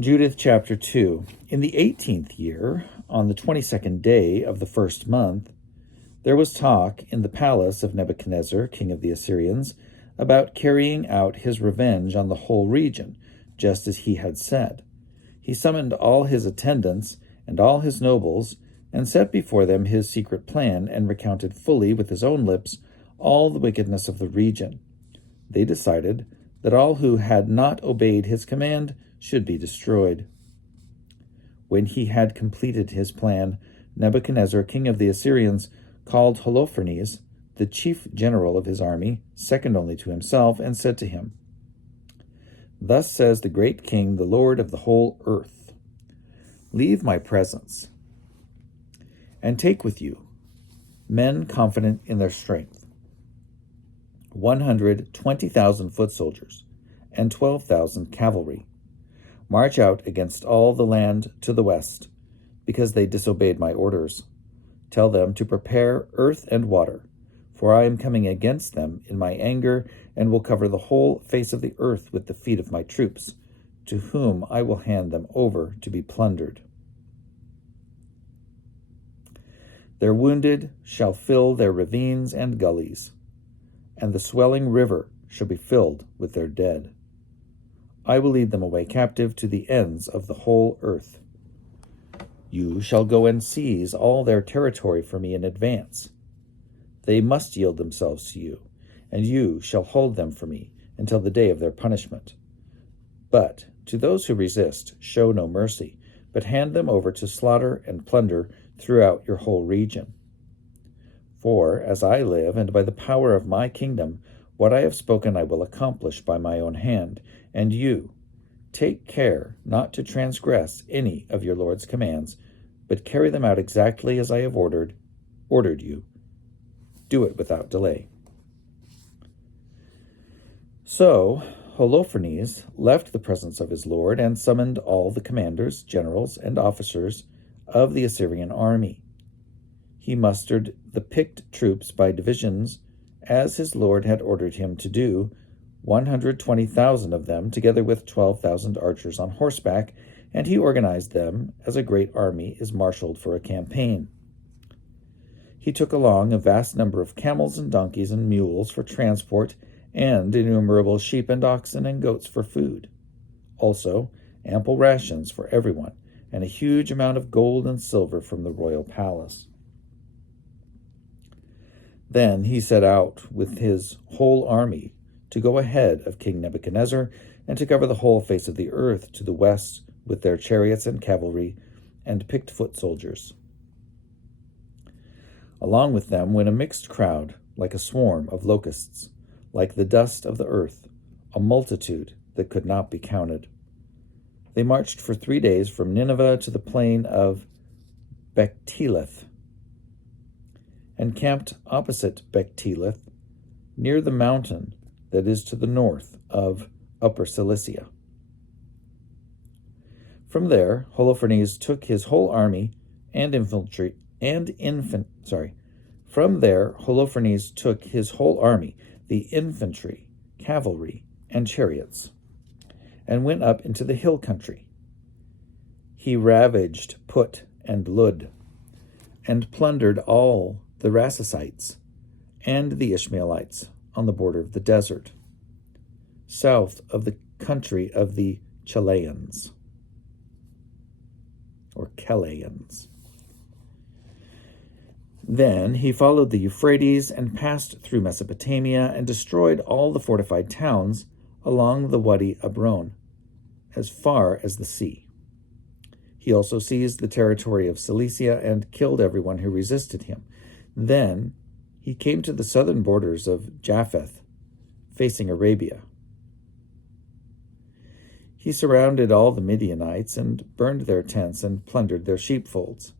Judith chapter 2. In the 18th year, on the 22nd day of the first month, there was talk in the palace of Nebuchadnezzar, king of the Assyrians, about carrying out his revenge on the whole region, just as he had said. He summoned all his attendants and all his nobles, and set before them his secret plan, and recounted fully with his own lips all the wickedness of the region. They decided that all who had not obeyed his command should be destroyed. When he had completed his plan, Nebuchadnezzar, king of the Assyrians, called Holofernes, the chief general of his army, second only to himself, and said to him, "Thus says the great king, the Lord of the whole earth, leave my presence, and take with you men confident in their strength, 120,000 foot soldiers, and 12,000 cavalry. March out against all the land to the west, because they disobeyed my orders. Tell them to prepare earth and water, for I am coming against them in my anger, and will cover the whole face of the earth with the feet of my troops, to whom I will hand them over to be plundered. Their wounded shall fill their ravines and gullies, and the swelling river shall be filled with their dead. I will lead them away captive to the ends of the whole earth. You shall go and seize all their territory for me in advance. They must yield themselves to you, and you shall hold them for me until the day of their punishment. But to those who resist, show no mercy, but hand them over to slaughter and plunder throughout your whole region. For, as I live, and by the power of my kingdom, what I have spoken I will accomplish by my own hand, and you, take care not to transgress any of your Lord's commands, but carry them out exactly as I have ordered you. Do it without delay." So Holofernes left the presence of his Lord and summoned all the commanders, generals, and officers of the Assyrian army. He mustered the picked troops by divisions, as his Lord had ordered him to do, 120,000 of them, together with 12,000 archers on horseback, and he organized them as a great army is marshaled for a campaign. He took along a vast number of camels and donkeys and mules for transport, and innumerable sheep and oxen and goats for food. Also, ample rations for everyone, and a huge amount of gold and silver from the royal palace. Then he set out with his whole army to go ahead of King Nebuchadnezzar, and to cover the whole face of the earth to the west with their chariots and cavalry and picked foot soldiers. Along with them went a mixed crowd, like a swarm of locusts, like the dust of the earth, a multitude that could not be counted. They marched for 3 days from Nineveh to the plain of Bechteleth, and camped opposite Bechteleth, near the mountain that is to the north of Upper Cilicia. From there, Holofernes took his whole army the infantry, cavalry, and chariots, and went up into the hill country. He ravaged Put and Lud, and plundered all the Rasacites and the Ishmaelites on the border of the desert, south of the country of the Chalaeans, or Chalaeans. Then he followed the Euphrates and passed through Mesopotamia and destroyed all the fortified towns along the Wadi Abron, as far as the sea. He also seized the territory of Cilicia and killed everyone who resisted him. Then he came to the southern borders of Japheth, facing Arabia. He surrounded all the Midianites and burned their tents and plundered their sheepfolds.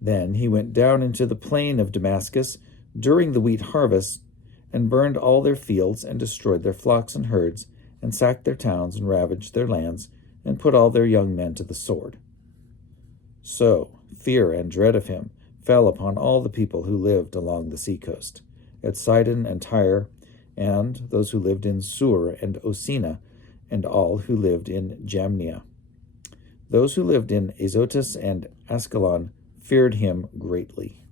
Then he went down into the plain of Damascus during the wheat harvest and burned all their fields and destroyed their flocks and herds and sacked their towns and ravaged their lands and put all their young men to the sword. So fear and dread of him fell upon all the people who lived along the seacoast, at Sidon and Tyre, and those who lived in Sur and Osina, and all who lived in Jamnia. those who lived in Azotus and Ascalon feared him greatly.